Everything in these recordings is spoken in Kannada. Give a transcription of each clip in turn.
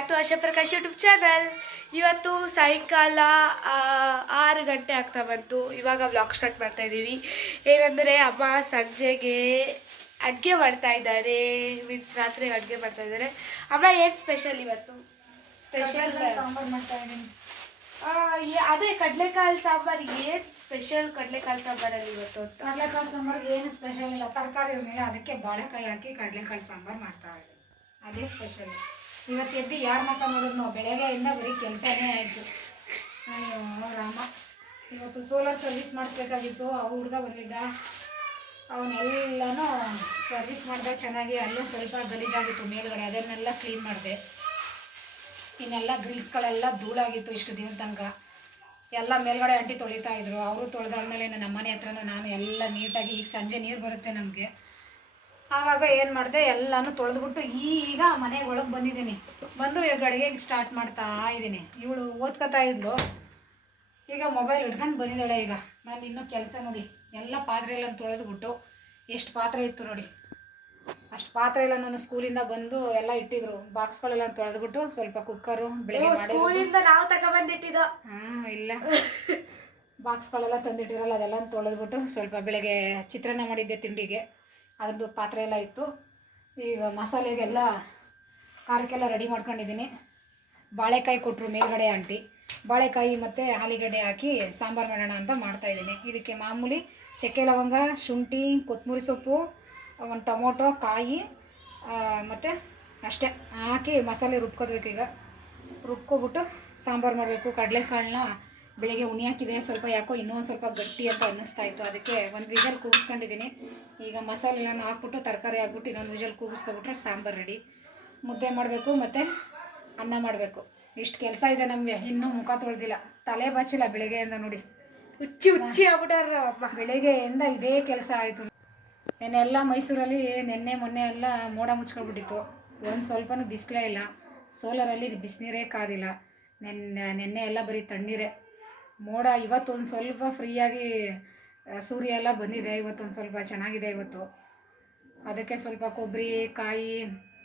Back to Asha Prakash YouTube channel. ಇವತ್ತು ಸಾಯಂಕಾಲ ಆರು ಗಂಟೆ ಆಗ್ತಾ ಬಂತು. ಇವಾಗ ವ್ಲಾಗ್ ಸ್ಟಾರ್ಟ್ ಮಾಡ್ತಾ ಇದ್ದೀವಿ ಏನಂದರೆ ಅಮ್ಮ ಸಂಜೆಗೆ ಅಡುಗೆ ಮಾಡ್ತಾ ಇದ್ದಾರೆ. ಮೀನ್ಸ್ ರಾತ್ರಿ ಅಡುಗೆ ಮಾಡ್ತಾ ಇದ್ದಾರೆ. ಅಮ್ಮ ಏನು ಸ್ಪೆಷಲ್ ಇವತ್ತು? ಸ್ಪೆಷಲ್ ಸಾಂಬಾರು ಮಾಡ್ತಾ ಇದ್ದೀನಿ. ಅದೇ ಕಡಲೆಕಾಳು ಸಾಂಬಾರು. ಏನು ಸ್ಪೆಷಲ್ ಕಡಲೆಕಾಳು ಸಾಂಬಾರಲ್ಲಿ ಇವತ್ತು ಕಡಲೆಕಾಯಿ ಕಡಲೆಕಾಳು ಸಾಂಬಾರು ಏನು ಸ್ಪೆಷಲ್ ಇಲ್ಲ. ತರಕಾರಿ ಇರಲಿಲ್ಲ ಅದಕ್ಕೆ ಬಾಳೆಕಾಯಿ ಹಾಕಿ ಕಡಲೆಕಾಳು ಸಾಂಬಾರು ಮಾಡ್ತಾ ಇದ್ದೀನಿ. ಅದೇ ಸ್ಪೆಷಲ್ ಇವತ್ತು ಎದ್ದು ಯಾರ ಮಕ್ಕ ನೋಡಿದ್ನೋ ಬೆಳಗ್ಗೆಯಿಂದ ಬರೀ ಕೆಲಸನೇ ಆಯಿತು. ಅಯ್ಯೋ, ರಾಮ. ಇವತ್ತು ಸೋಲಾರ್ ಸರ್ವಿಸ್ ಮಾಡಿಸ್ಬೇಕಾಗಿತ್ತು. ಆ ಹುಡುಗ ಬಂದಿದ್ದ. ಅವನ್ನೆಲ್ಲನೂ ಸರ್ವಿಸ್ ಮಾಡಿದಾಗ ಚೆನ್ನಾಗಿ. ಅಲ್ಲೂ ಸ್ವಲ್ಪ ಗಲೀಜಾಗಿತ್ತು ಮೇಲ್ಗಡೆ. ಅದನ್ನೆಲ್ಲ ಕ್ಲೀನ್ ಮಾಡಿದೆ. ಇನ್ನೆಲ್ಲ ಗ್ರಿಲ್ಸ್ಗಳೆಲ್ಲ ಧೂಳಾಗಿತ್ತು ಇಷ್ಟು ದಿನ ತನಕ. ಎಲ್ಲ ಮೇಲ್ಗಡೆ ಅಂಟಿ ತೊಳಿತಾ ಇದ್ರು. ಅವರು ತೊಳೆದಾದ್ಮೇಲೆ ನಮ್ಮ ಮನೆ ಹತ್ರನೂ ನಾನು ಎಲ್ಲ ನೀಟಾಗಿ, ಈಗ ಸಂಜೆ ನೀರು ಬರುತ್ತೆ ನಮಗೆ. ಆವಾಗ ಏನು ಮಾಡಿದೆ ಎಲ್ಲನೂ ತೊಳೆದ್ಬಿಟ್ಟು ಈಗ ಮನೆಗೆ ಒಳಗೆ ಬಂದಿದ್ದೀನಿ ಬಂದು ಈಗ ಅಡುಗೆಗೆ ಸ್ಟಾರ್ಟ್ ಮಾಡ್ತಾ ಇದ್ದೀನಿ ಇವಳು ಓದ್ಕೊತಾ ಇದ್ಲು. ಈಗ ಮೊಬೈಲ್ ಇಟ್ಕೊಂಡು ಬಂದಿದ್ದಾಳೆ ಈಗ. ನಾನು ಇನ್ನೂ ಕೆಲಸ ನೋಡಿ ಎಲ್ಲ ಪಾತ್ರೆ ಎಲ್ಲ ತೊಳೆದ್ಬಿಟ್ಟು ಎಷ್ಟು ಪಾತ್ರೆ ಇತ್ತು ನೋಡಿ. ಅಷ್ಟು ಪಾತ್ರೆ ಎಲ್ಲ ನಾನು ಸ್ಕೂಲಿಂದ ಬಂದು ಎಲ್ಲ ಇಟ್ಟಿದ್ರು. ಬಾಕ್ಸ್ಗಳೆಲ್ಲ ತೊಳೆದ್ಬಿಟ್ಟು ಸ್ವಲ್ಪ ಕುಕ್ಕರು ಸ್ಕೂಲಿಂದ ನಾವು ತಗೊಬಂದಿಟ್ಟಿದ್ದು ಹಾಂ ಇಲ್ಲ. ಬಾಕ್ಸ್ಗಳೆಲ್ಲ ತಂದಿಟ್ಟಿರಲ್ಲ ಅದೆಲ್ಲ ತೊಳೆದ್ಬಿಟ್ಟು ಸ್ವಲ್ಪ ಬೆಳಗ್ಗೆ ಚಿತ್ರಾನ್ನ ಮಾಡಿದ್ದೆ ತಿಂಡಿಗೆ. ಅದ್ರದ್ದು ಪಾತ್ರೆ ಎಲ್ಲ ಇತ್ತು. ಈಗ ಮಸಾಲೆಗೆಲ್ಲ ಖಾರಕ್ಕೆಲ್ಲ ರೆಡಿ ಮಾಡ್ಕೊಂಡಿದ್ದೀನಿ. ಬಾಳೆಕಾಯಿ ಕೊಟ್ಟರು ಮೇಲ್ಗಡೆ ಆಂಟಿ. ಬಾಳೆಕಾಯಿ ಮತ್ತು ಆಲಿಗಡ್ಡೆ ಹಾಕಿ ಸಾಂಬಾರು ಮಾಡೋಣ ಅಂತ ಮಾಡ್ತಾಯಿದ್ದೀನಿ ಇದಕ್ಕೆ ಮಾಮೂಲಿ ಚಕ್ಕೆ ಲವಂಗ, ಶುಂಠಿ ಕೊತ್ತಂಬರಿ ಸೊಪ್ಪು, ಒಂದು ಟೊಮೊಟೊ, ಕಾಯಿ ಮತ್ತು ಅಷ್ಟೇ. ಹಾಕಿ ಮಸಾಲೆ ರುಬ್ಕೋಬೇಕು ಈಗ. ರುಬ್ಕೊಬಿಟ್ಟು ಸಾಂಬಾರು ಮಾಡಬೇಕು. ಕಡಲೆಕಾಳನ್ನ ಬೆಳಿಗ್ಗೆ ಉಣಿ ಹಾಕಿದೆ ಸ್ವಲ್ಪ ಯಾಕೋ ಇನ್ನೊಂದು ಸ್ವಲ್ಪ ಗಟ್ಟಿ ಅಂತ ಅನ್ನಿಸ್ತಾ ಇತ್ತು. ಅದಕ್ಕೆ ಒಂದು ವಿಜಲ್ ಕೂಗಿಸ್ಕೊಂಡಿದ್ದೀನಿ. ಈಗ ಮಸಾಲೆ ಎಲ್ಲನೂ ಹಾಕ್ಬಿಟ್ಟು ತರಕಾರಿ ಹಾಕ್ಬಿಟ್ಟು ಇನ್ನೊಂದು ವಿಜಲ್ ಕೂಗಿಸ್ಕೊಬಿಟ್ರೆ ಸಾಂಬಾರು ರೆಡಿ ಮುದ್ದೆ ಮಾಡಬೇಕು ಮತ್ತು ಅನ್ನ ಮಾಡಬೇಕು. ಇಷ್ಟು ಕೆಲಸ ಇದೆ ನಮಗೆ ಇನ್ನೂ ಮುಖ ತೊಳೆದಿಲ್ಲ. ತಲೆ ಬಾಚಿಲ್ಲ ಬೆಳಗ್ಗೆಯಿಂದ ನೋಡಿ. ಉಚ್ಚಿ ಉಚ್ಚಿ ಆಗ್ಬಿಟ್ಟಾರ ಬೆಳಗ್ಗೆಯಿಂದ ಇದೇ ಕೆಲಸ ಆಯಿತು. ನೆನ್ನೆಲ್ಲ ಮೈಸೂರಲ್ಲಿ ನಿನ್ನೆ ಮೊನ್ನೆ ಎಲ್ಲ ಮೋಡ ಮುಚ್ಕೊಬಿಟ್ಟಿತ್ತು ಒಂದು ಸ್ವಲ್ಪನೂ ಬಿಸಿಲೇ ಇಲ್ಲ. ಸೋಲಾರಲ್ಲಿ ಬಿಸಿನೀರೇ ಕಾದಿಲ್ಲ. ನೆನ್ನೆ ನೆನ್ನೆ ಎಲ್ಲ ಬರೀ ತಣ್ಣೀರೇ. ಮೋಡ ಇವತ್ತು ಒಂದು ಸ್ವಲ್ಪ ಫ್ರೀಯಾಗಿ ಸೂರ್ಯ ಎಲ್ಲ ಬಂದಿದೆ. ಇವತ್ತೊಂದು ಸ್ವಲ್ಪ ಚೆನ್ನಾಗಿದೆ ಇವತ್ತು. ಅದಕ್ಕೆ ಸ್ವಲ್ಪ ಕೊಬ್ಬರಿ ಕಾಯಿ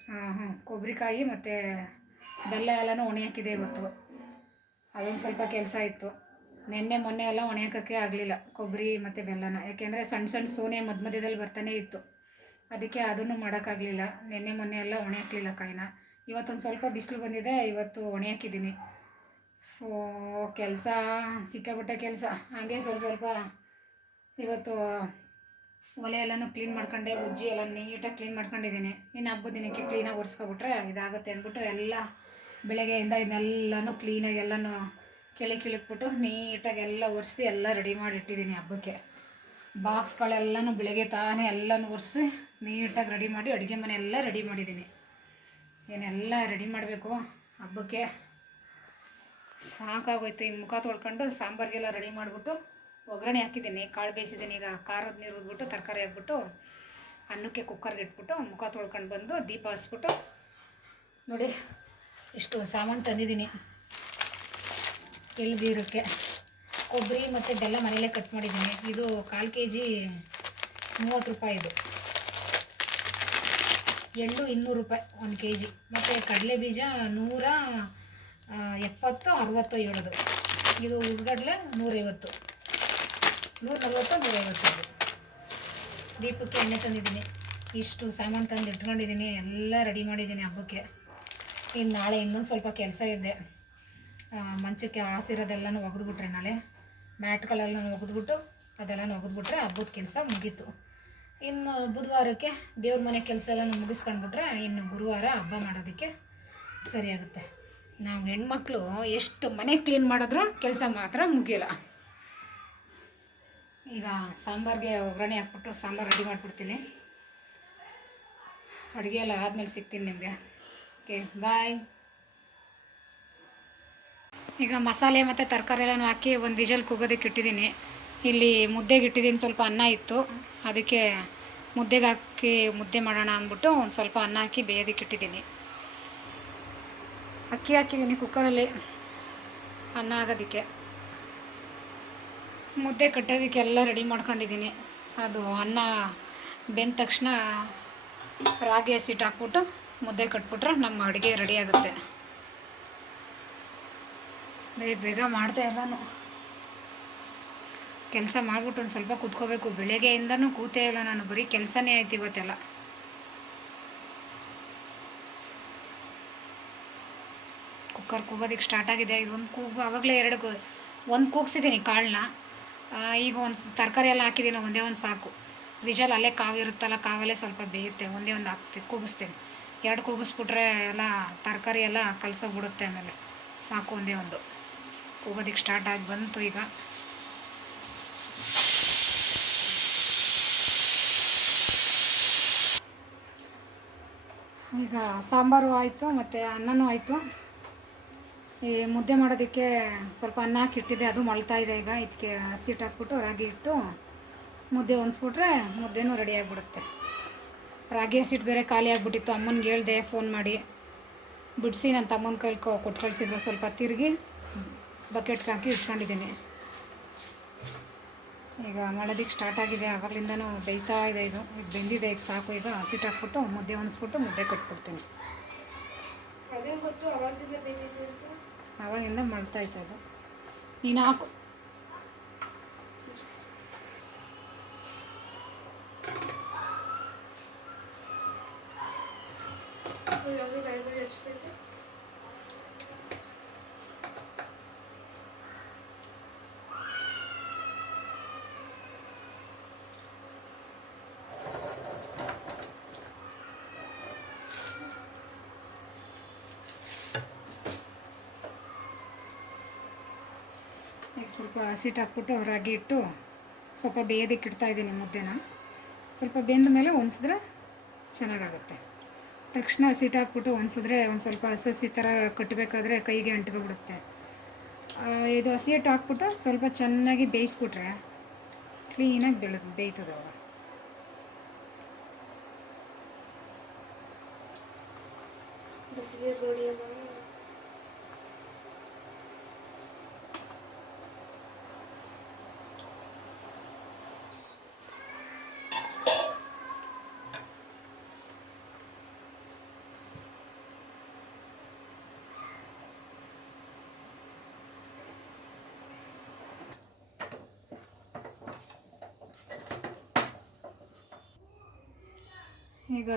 ಹಾಂ ಕೊಬ್ಬರಿಕಾಯಿ ಮತ್ತು ಬೆಲ್ಲ ಎಲ್ಲನೂ ಒಣೆ ಹಾಕಿದೆ ಇವತ್ತು. ಅದೊಂದು ಸ್ವಲ್ಪ ಕೆಲಸ ಇತ್ತು. ನಿನ್ನೆ, ಮೊನ್ನೆ ಎಲ್ಲ ಒಣೆ ಆಗಲಿಲ್ಲ ಕೊಬ್ಬರಿ ಮತ್ತು ಬೆಲ್ಲನ. ಯಾಕೆಂದರೆ ಸಣ್ಣ ಸಣ್ಣ ಸೋನೆ ಮಧ್ಯ ಮಧ್ಯದಲ್ಲಿ ಬರ್ತಾನೆ ಇತ್ತು. ಅದಕ್ಕೆ ಅದನ್ನು ಮಾಡೋಕ್ಕಾಗಲಿಲ್ಲ ನಿನ್ನೆ, ಮೊನ್ನೆ ಎಲ್ಲ ಒಣೆ ಹಾಕಲಿಲ್ಲ ಕಾಯಿನ. ಇವತ್ತೊಂದು ಸ್ವಲ್ಪ ಬಿಸಿಲು ಬಂದಿದೆ, ಇವತ್ತು ಒಣೆ ಹಾಕಿದ್ದೀನಿ ಓ, ಕೆಲಸ ಸಿಕ್ಕಾಬಿಟ್ಟೆ ಕೆಲಸ. ಹಾಗೆ ಸ್ವಲ್ಪ ಸ್ವಲ್ಪ ಇವತ್ತು ಒಲೆ ಎಲ್ಲನೂ ಕ್ಲೀನ್ ಮಾಡ್ಕೊಂಡೆ ಉಜ್ಜಿ ಎಲ್ಲ ನೀಟಾಗಿ ಕ್ಲೀನ್ ಮಾಡ್ಕೊಂಡಿದ್ದೀನಿ. ಇನ್ನು ಹಬ್ಬದ ದಿನಕ್ಕೆ ಕ್ಲೀನಾಗಿ ಒರೆಸ್ಕೊಬಿಟ್ರೆ ಇದಾಗುತ್ತೆ ಅಂದ್ಬಿಟ್ಟು ಎಲ್ಲ ಬೆಳಗ್ಗೆಯಿಂದ ಇದನ್ನೆಲ್ಲನೂ ಕ್ಲೀನಾಗಿ ಎಲ್ಲನೂ ಕೆಳಗೆ ಕಿಳಕ್ಬಿಟ್ಟು ನೀಟಾಗಿ ಎಲ್ಲ ಒರೆಸಿ ಎಲ್ಲ ರೆಡಿ ಮಾಡಿ ಇಟ್ಟಿದ್ದೀನಿ ಹಬ್ಬಕ್ಕೆ. ಬಾಕ್ಸ್ಗಳೆಲ್ಲನೂ ಬೆಳಗ್ಗೆ ತಾನೇ ಎಲ್ಲನೂ ಒರೆಸಿ ನೀಟಾಗಿ ರೆಡಿ ಮಾಡಿ ಅಡುಗೆ ಮನೆ ಎಲ್ಲ ರೆಡಿ ಮಾಡಿದ್ದೀನಿ. ಏನೆಲ್ಲ ರೆಡಿ ಮಾಡಬೇಕು ಹಬ್ಬಕ್ಕೆ? ಸಾಕಾಗೋಯ್ತು. ಈ ಮುಖ ತೊಳ್ಕೊಂಡು ಸಾಂಬಾರಿಗೆಲ್ಲ ರೆಡಿ ಮಾಡಿಬಿಟ್ಟು ಒಗ್ಗರಣೆ ಹಾಕಿದ್ದೀನಿ. ಕಾಳು ಬೇಯಿಸಿದ್ದೀನಿ. ಈಗ ಖಾರದ ನೀರು ಉದ್ಬಿಟ್ಟು, ತರಕಾರಿ ಹಾಕ್ಬಿಟ್ಟು, ಅನ್ನಕ್ಕೆ ಕುಕ್ಕರ್ಗೆ ಇಟ್ಬಿಟ್ಟು ಮುಖ ತೊಳ್ಕೊಂಡು ಬಂದು ದೀಪ ಹಚ್ಬಿಟ್ಟು ನೋಡಿ ಇಷ್ಟು ಸಾಮಾನು ತಂದಿದ್ದೀನಿ. ಎಳ್ಳು ಬೀರಕ್ಕೆ ಕೊಬ್ಬರಿ ಮತ್ತು ಬೆಲ್ಲ ಮನೇಲೇ ಕಟ್ ಮಾಡಿದ್ದೀನಿ. ಇದು ಕಾಲು ಕೆ ಜಿ ಮೂವತ್ತು ರೂಪಾಯಿ ಇದು. ಎಳ್ಳು ಇನ್ನೂರು ರೂಪಾಯಿ, ಒಂದು ಕೆ ಜಿ ಮತ್ತು ಕಡಲೆ ಬೀಜ ನೂರ ಎಪ್ಪತ್ತು, ಅರುವತ್ತು, ಏಳದು. ಇದು ಉದ್ಗಡ್ಲೆ ನೂರೈವತ್ತು. ನೂರ ನಲ್ವತ್ತು ನೂರೈವತ್ತು ದೀಪಕ್ಕೆ ಎಣ್ಣೆ ತಂದಿದ್ದೀನಿ. ಇಷ್ಟು ಸಾಮಾನು ತಂದು ಇಟ್ಕೊಂಡಿದ್ದೀನಿ. ಎಲ್ಲ ರೆಡಿ ಮಾಡಿದ್ದೀನಿ ಹಬ್ಬಕ್ಕೆ. ಇನ್ನು ನಾಳೆ ಇನ್ನೊಂದು ಸ್ವಲ್ಪ ಕೆಲಸ ಇದೆ. ಮಂಚಕ್ಕೆ ಹಾಸಿರೋದೆಲ್ಲನೂ ಒಗೆದ್ಬಿಟ್ರೆ ನಾಳೆ. ಮ್ಯಾಟ್ಗಳೆಲ್ಲನೂ ಒಗೆದ್ಬಿಟ್ಟು ಅದೆಲ್ಲನೂ ಒಗೆದ್ಬಿಟ್ರೆ ಹಬ್ಬದ ಕೆಲಸ ಮುಗೀತು. ಇನ್ನು ಬುಧವಾರಕ್ಕೆ ದೇವ್ರ ಮನೆ ಕೆಲಸ ಎಲ್ಲ ಮುಗಿಸ್ಕೊಂಡ್ಬಿಟ್ರೆ ಇನ್ನು ಗುರುವಾರ ಹಬ್ಬ ಮಾಡೋದಕ್ಕೆ ಸರಿಯಾಗುತ್ತೆ. ನಾವು ಹೆಣ್ಮಕ್ಳು ಎಷ್ಟು ಮನೆ ಕ್ಲೀನ್ ಮಾಡಿದ್ರು ಕೆಲಸ ಮಾತ್ರ ಮುಗಿಯಲ್ಲ. ಈಗ ಸಾಂಬಾರಿಗೆ ಒಗ್ಗರಣೆ ಹಾಕ್ಬಿಟ್ಟು ಸಾಂಬಾರು ರೆಡಿ ಮಾಡಿಬಿಡ್ತೀನಿ. ಅಡುಗೆ ಎಲ್ಲ ಆದಮೇಲೆ ಸಿಗ್ತೀನಿ ನಿಮಗೆ. ಓಕೆ ಬಾಯ್ ಈಗ ಮಸಾಲೆ ಮತ್ತು ತರಕಾರಿ ಎಲ್ಲನೂ ಹಾಕಿ ಒಂದು ವಿಜಲ್ ಕುಗೋದಕ್ಕೆ ಇಟ್ಟಿದ್ದೀನಿ. ಇಲ್ಲಿ ಮುದ್ದೆಗೆ ಇಟ್ಟಿದ್ದೀನಿ ಸ್ವಲ್ಪ ಅನ್ನ ಇತ್ತು. ಅದಕ್ಕೆ ಮುದ್ದೆಗೆ ಹಾಕಿ ಮುದ್ದೆ ಮಾಡೋಣ ಅಂದ್ಬಿಟ್ಟು ಒಂದು ಸ್ವಲ್ಪ ಅನ್ನ ಹಾಕಿ ಬೇಯೋದಕ್ಕೆ ಇಟ್ಟಿದ್ದೀನಿ. ಅಕ್ಕಿ ಹಾಕಿದ್ದೀನಿ ಕುಕ್ಕರಲ್ಲಿ. ಅನ್ನ ಆಗೋದಕ್ಕೆ. ಮುದ್ದೆ ಕಟ್ಟೋದಕ್ಕೆ ಎಲ್ಲ ರೆಡಿ ಮಾಡ್ಕೊಂಡಿದ್ದೀನಿ. ಅದು ಅನ್ನ ಬೆಂದ ತಕ್ಷಣ ರಾಗಿ ಹಸಿಟ್ಟು ಹಾಕ್ಬಿಟ್ಟು ಮುದ್ದೆ ಕಟ್ಬಿಟ್ರೆ ನಮ್ಮ ಅಡುಗೆ ರೆಡಿ ಆಗುತ್ತೆ. ಬೇಗ ಬೇಗ ಮಾಡ್ತಾ ಎಲ್ಲನೂ. ಕೆಲಸ ಮಾಡಿಬಿಟ್ಟು ಒಂದು ಸ್ವಲ್ಪ ಕೂತ್ಕೋಬೇಕು. ಬೆಳಗ್ಗೆಯಿಂದನೂ ಕೂತೇ ಇಲ್ಲ ನಾನು. ಬರೀ ಕೆಲಸನೇ ಆಯ್ತು ಇವತ್ತೆಲ್ಲ. ಕುಕ್ಕರ್ ಕೂಗೋದಕ್ಕೆ ಸ್ಟಾರ್ಟ್ ಆಗಿದೆ. ಇದೊಂದು ಕೂಗು ಆವಾಗಲೇ ಎರಡು ಒಂದು ಕೂಗ್ಸಿದ್ದೀನಿ ಕಾಳನ್ನ ಈಗ ಒಂದು ತರಕಾರಿ ಎಲ್ಲ ಹಾಕಿದ್ದೀನಿ ಒಂದೇ ಒಂದು ಸಾಕು. ವಿಜಲ್ ಅಲ್ಲೇ ಕಾವು ಇರುತ್ತಲ್ಲ, ಕಾವಲ್ಲೇ ಸ್ವಲ್ಪ ಬೇಯುತ್ತೆ, ಒಂದೇ ಒಂದು ಹಾಕ್ತಿ, ಕೂಗಿಸ್ತೀನಿ. ಎರಡು ಕೂಗಿಸ್ಬಿಟ್ರೆ ಎಲ್ಲ ತರಕಾರಿ ಎಲ್ಲ ಕಲಸೋಗ್ಬಿಡುತ್ತೆ ಆಮೇಲೆ. ಸಾಕು ಒಂದೇ ಒಂದು. ಕೂಗೋದಕ್ಕೆ ಸ್ಟಾರ್ಟ್ ಆಗಿ ಬಂತು ಈಗ. ಈಗ ಸಾಂಬಾರು ಆಯಿತು, ಮತ್ತು ಅನ್ನನೂ ಆಯಿತು. ಈ ಮುದ್ದೆ ಮಾಡೋದಕ್ಕೆ ಸ್ವಲ್ಪ ಅನ್ನ ಹಾಕಿಟ್ಟಿದ್ದೆ, ಅದು ಮಳ್ತಾ ಇದೆ ಈಗ. ಇದಕ್ಕೆ ಹಸಿಟ್ಟು ಹಾಕ್ಬಿಟ್ಟು ರಾಗಿ ಇಟ್ಟು ಮುದ್ದೆ ಹೊಂದಿಸ್ಬಿಟ್ರೆ ಮುದ್ದೆನೂ ರೆಡಿ ಆಗಿಬಿಡುತ್ತೆ. ರಾಗಿ ಹಸಿಟ್ಟು ಬೇರೆ ಖಾಲಿ ಆಗಿಬಿಟ್ಟಿತ್ತು. ಅಮ್ಮನಿಗೆ ಹೇಳ್ದೆ, ಫೋನ್ ಮಾಡಿ. ಬಿಡಿಸಿ, ನನ್ನ ತಮ್ಮನ ಕೈಲಿ ಕೊಟ್ಟು ಕಳಿಸಿದ್ರು. ಸ್ವಲ್ಪ ತಿರುಗಿ ಬಕೆಟ್ಗೆ ಹಾಕಿ ಇಟ್ಕೊಂಡಿದ್ದೀನಿ. ಈಗ ಮಾಡೋದಕ್ಕೆ ಸ್ಟಾರ್ಟ್ ಆಗಿದೆ. ಆವಾಗಲಿಂದನೂ ಬೇಯ್ತಾ ಇದೆ ಇದು. ಈಗ ಬೆಂದಿದೆ. ಈಗ ಸಾಕು. ಈಗ ಹಸಿಟ್ಟು ಹಾಕ್ಬಿಟ್ಟು ಮುದ್ದೆ ಹೊಂದಿಸ್ಬಿಟ್ಟು ಮುದ್ದೆ ಕಟ್ಬಿಡ್ತೀನಿ. ಆವಾಗಿಂದ ಮಾಡ್ತಾ ಇತ್ತು ಅದು ನೀನು ಹಾಕು. ಇವಾಗ ಸ್ವಲ್ಪ ಹಸಿಟ್ಟು ಹಾಕ್ಬಿಟ್ಟು ರಾಗಿ ಇಟ್ಟು ಸ್ವಲ್ಪ ಬೇಯೋದಕ್ಕೆ ಇಡ್ತಾ ಇದ್ದೀನಿ ಮುದ್ದೆನ ಸ್ವಲ್ಪ ಬೆಂದ ಮೇಲೆ ಒನ್ಸಿದ್ರೆ ಚೆನ್ನಾಗಾಗುತ್ತೆ. ತಕ್ಷಣ ಹಸಿಟ್ಟು ಹಾಕ್ಬಿಟ್ಟು ಒನ್ಸಿದ್ರೆ ಒಂದು ಸ್ವಲ್ಪ ಹಸಿ ಹಸಿ ಥರ ಕಟ್ಟಬೇಕಾದ್ರೆ ಕೈಗೆ ಅಂಟ್ಕೊಬಿಡುತ್ತೆ ಇದು ಹಸಿ ಹಿಟ್ಟು ಹಾಕ್ಬಿಟ್ಟು ಸ್ವಲ್ಪ ಚೆನ್ನಾಗಿ ಬೇಯಿಸ್ಬಿಟ್ರೆ ಕ್ಲೀನಾಗಿ ಬೆಳೆ ಬೇಯ್ತದೆ ಅವಾಗ ಬಿಸಿಗೆ ಈಗ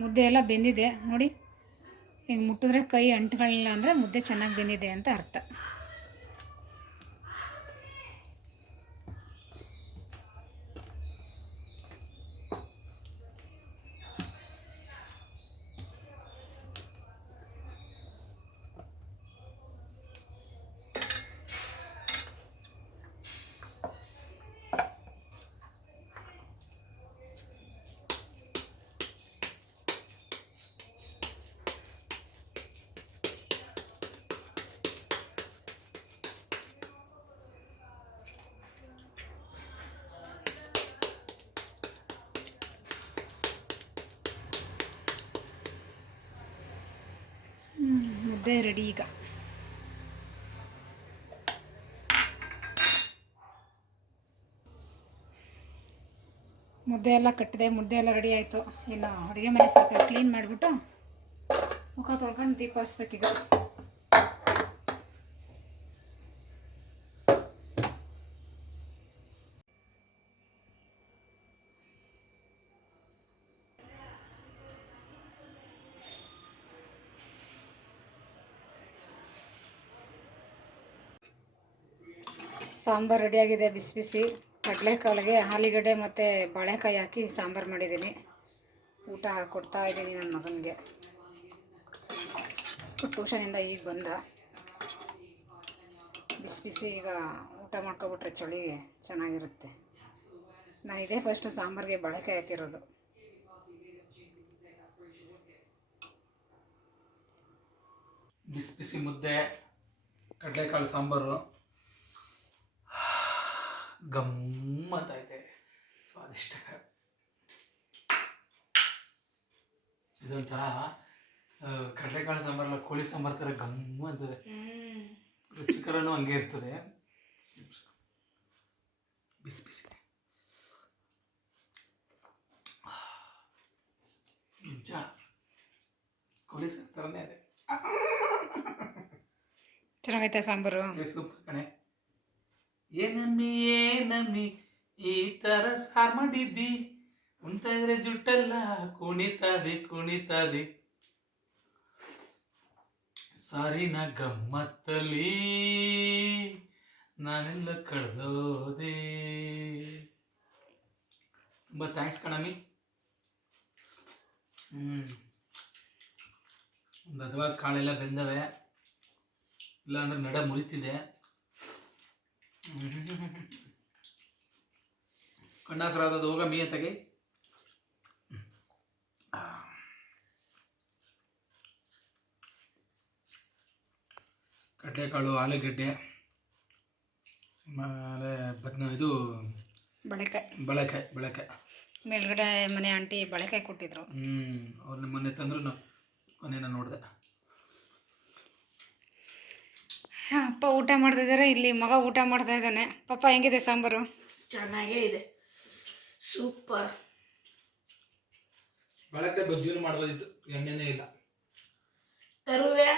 ಮುದ್ದೆ ಎಲ್ಲ ಬೆಂದಿದೆ. ನೋಡಿ, ಈಗ ಮುಟ್ಟಿದ್ರೆ ಕೈ ಅಂಟ್ಕೊಳ್ಳಿಲ್ಲ ಅಂದರೆ ಮುದ್ದೆ ಚೆನ್ನಾಗಿ ಬೆಂದಿದೆ ಅಂತ ಅರ್ಥ. ಮುದ್ದೆ ರೆಡಿ ಈಗ. ಮುದ್ದೆ ಎಲ್ಲ ಕಟ್ಟಿದೆ, ಮುದ್ದೆ ಎಲ್ಲ ರೆಡಿ ಆಯಿತು. ಇಲ್ಲ ಅಡುಗೆ ಮನೆ ಸ್ವಲ್ಪ ಕ್ಲೀನ್ ಮಾಡಿಬಿಟ್ಟು ಮುಖ ತೊಳ್ಕೊಂಡು ದೀಪ ಹಚ್ಬೇಕೀಗ ಸಾಂಬಾರು ರೆಡಿಯಾಗಿದೆ, ಬಿಸಿ ಬಿಸಿ. ಕಡಲೆಕಾಳಿಗೆ ಆಲೂಗಡ್ಡೆ ಮತ್ತು ಬಾಳೆಕಾಯಿ ಹಾಕಿ ಸಾಂಬಾರು ಮಾಡಿದ್ದೀನಿ. ಊಟ ಕೊಡ್ತಾ ಇದ್ದೀನಿ ನನ್ನ ಮಗನಿಗೆ. ಟ್ಯೂಷನಿಂದ ಈಗ ಬಂದ. ಬಿಸಿ ಬಿಸಿ ಈಗ ಊಟ ಮಾಡ್ಕೊಬಿಟ್ರೆ ಚಳಿಗೆ ಚೆನ್ನಾಗಿರುತ್ತೆ. ನಾನು ಇದೇ ಫಸ್ಟು ಸಾಂಬಾರಿಗೆ ಬಾಳೆಕಾಯಿ ಹಾಕಿರೋದು. ಬಿಸಿ ಬಿಸಿ ಮುದ್ದೆ, ಕಡಲೆಕಾಳು ಸಾಂಬಾರು. ಗಮ್ಮತ್ತೈತೆ ಸ್ವಾದಿಷ್ಟಕರ ಇದೊಂಥರ ಕಡಲೆಕಾಳು ಸಾಂಬಾರಲ್ಲ ಕೋಳಿ ಸಾಂಬಾರು ಥರ ಗಮ್ಮ ಅಂತದೆ ರುಚಿಕರನೂ ಹಂಗೆ ಇರ್ತದೆ. ಬಿಸಿ ಬಿಸಿ. ನಿಜ. ಕೋಳಿ ಸಾರು ಥರನೇ ಇದೆ. ಚೆನ್ನಾಗೈತೆ ಸಾಂಬಾರು. ಸೂಪ್ ಸೂಪರ್ ಕಣೆ. ಏನಮ್ಮಿ ಏನಮ್ಮಿ, ಈ ಥರ ಸಾರ್ ಮಾಡಿದ್ದಿ? ಉಣ್ತಾ ಇದ್ರೆ ಜುಟ್ಟೆಲ್ಲ, ಕುಣಿತಾದೆ ಕುಣಿತಾದೆ. ಸಾರಿನ ಗಮ್ಮತ್ತಲ್ಲಿ ನಾನೆಲ್ಲ ಕಳೆದೋದೆ. ತುಂಬ ಥ್ಯಾಂಕ್ಸ್ ಕಣಮ್ಮಿ. ಹ್ಞೂ ಒಂದು ಅದವಾಗ ಕಾಳೆಲ್ಲ ಬೆಂದವೆ. ಇಲ್ಲ ಅಂದ್ರೆ ನಡ ಮುರಿತಿದೆ. ಕಣ್ಣಾಸರಾದದ್ದು ಹೋಗ ಮೀ ತೆಗೆ ಕಡಲೆಕಾಳು ಆಲೂಗಡ್ಡೆ ಆಮೇಲೆ ಬದ್ನ ಇದು ಬಳೆಕಾಯಿ ಬಳಕಾಯಿ ಬಳಕಾಯಿ ಮೇಲ್ಗಡೆ ಮನೆ ಆಂಟಿ ಬಳೆಕಾಯಿ ಕೊಟ್ಟಿದ್ರು. ಹ್ಞೂ ಅವ್ರು ನಿಮ್ಮ ಮೊನ್ನೆ ತಂದ್ರು ಕೊನೆನ ನೋಡಿದೆ. ಅಪ್ಪ ಊಟ ಮಾಡ್ತಿದ್ದಾರೆ ಇಲ್ಲಿ ಮಗ ಊಟ ಮಾಡ್ತಾ ಇದ್ದಾನೆ. ಪಪ್ಪ ಹೆಂಗಿದೆ ಸಾಂಬಾರು? ಚೆನ್ನಾಗೇ ಇದೆ. ಸೂಪರ್. ಬಳಕೆ ಬಜ್ಜಿನೂ ಮಾಡ್ಬೋದಿತ್ತು. ಎಣ್ಣೆನೇ ಇಲ್ಲ. ತರುವೆ.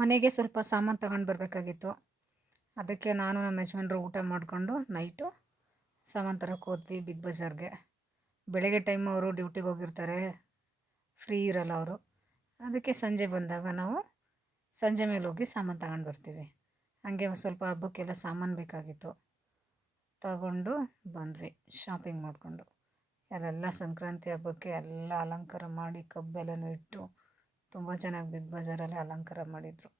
ಮನೆಗೆ ಸ್ವಲ್ಪ ಸಾಮಾನು ತಗೊಂಡು ಬರಬೇಕಾಗಿತ್ತು. ಅದಕ್ಕೆ ನಾನು ನಮ್ಮ ಯಜಮಾನ್ರು ಊಟ ಮಾಡಿಕೊಂಡು ನೈಟು ಸಾಮಾನು ತರಕ್ಕೆ ಹೋದ್ವಿ ಬಿಗ್ ಬಜಾರ್ಗೆ. ಬೆಳಗ್ಗೆ ಟೈಮ್ ಅವರು ಡ್ಯೂಟಿಗೆ ಹೋಗಿರ್ತಾರೆ. ಫ್ರೀ ಇರಲ್ಲ ಅವರು. ಅದಕ್ಕೆ ಸಂಜೆ ಬಂದಾಗ ನಾವು ಸಂಜೆ ಮೇಲೆ ಹೋಗಿ ಸಾಮಾನು ತಗೊಂಡು ಬರ್ತೀವಿ. ಹಾಗೆ ಸ್ವಲ್ಪ ಹಬ್ಬಕ್ಕೆಲ್ಲ ಸಾಮಾನು ಬೇಕಾಗಿತ್ತು. ತಗೊಂಡು ಬಂದ್ವಿ ಶಾಪಿಂಗ್ ಮಾಡಿಕೊಂಡು. ಅಲ್ಲೆಲ್ಲ ಸಂಕ್ರಾಂತಿ ಹಬ್ಬಕ್ಕೆ ಎಲ್ಲ ಅಲಂಕಾರ ಮಾಡಿ ಕಬ್ಬೆಲ್ಲನೂ ಇಟ್ಟು ತುಂಬ ಚೆನ್ನಾಗಿ ಬಿಗ್ ಬಜಾರಲ್ಲಿ ಅಲಂಕಾರ ಮಾಡಿದರು.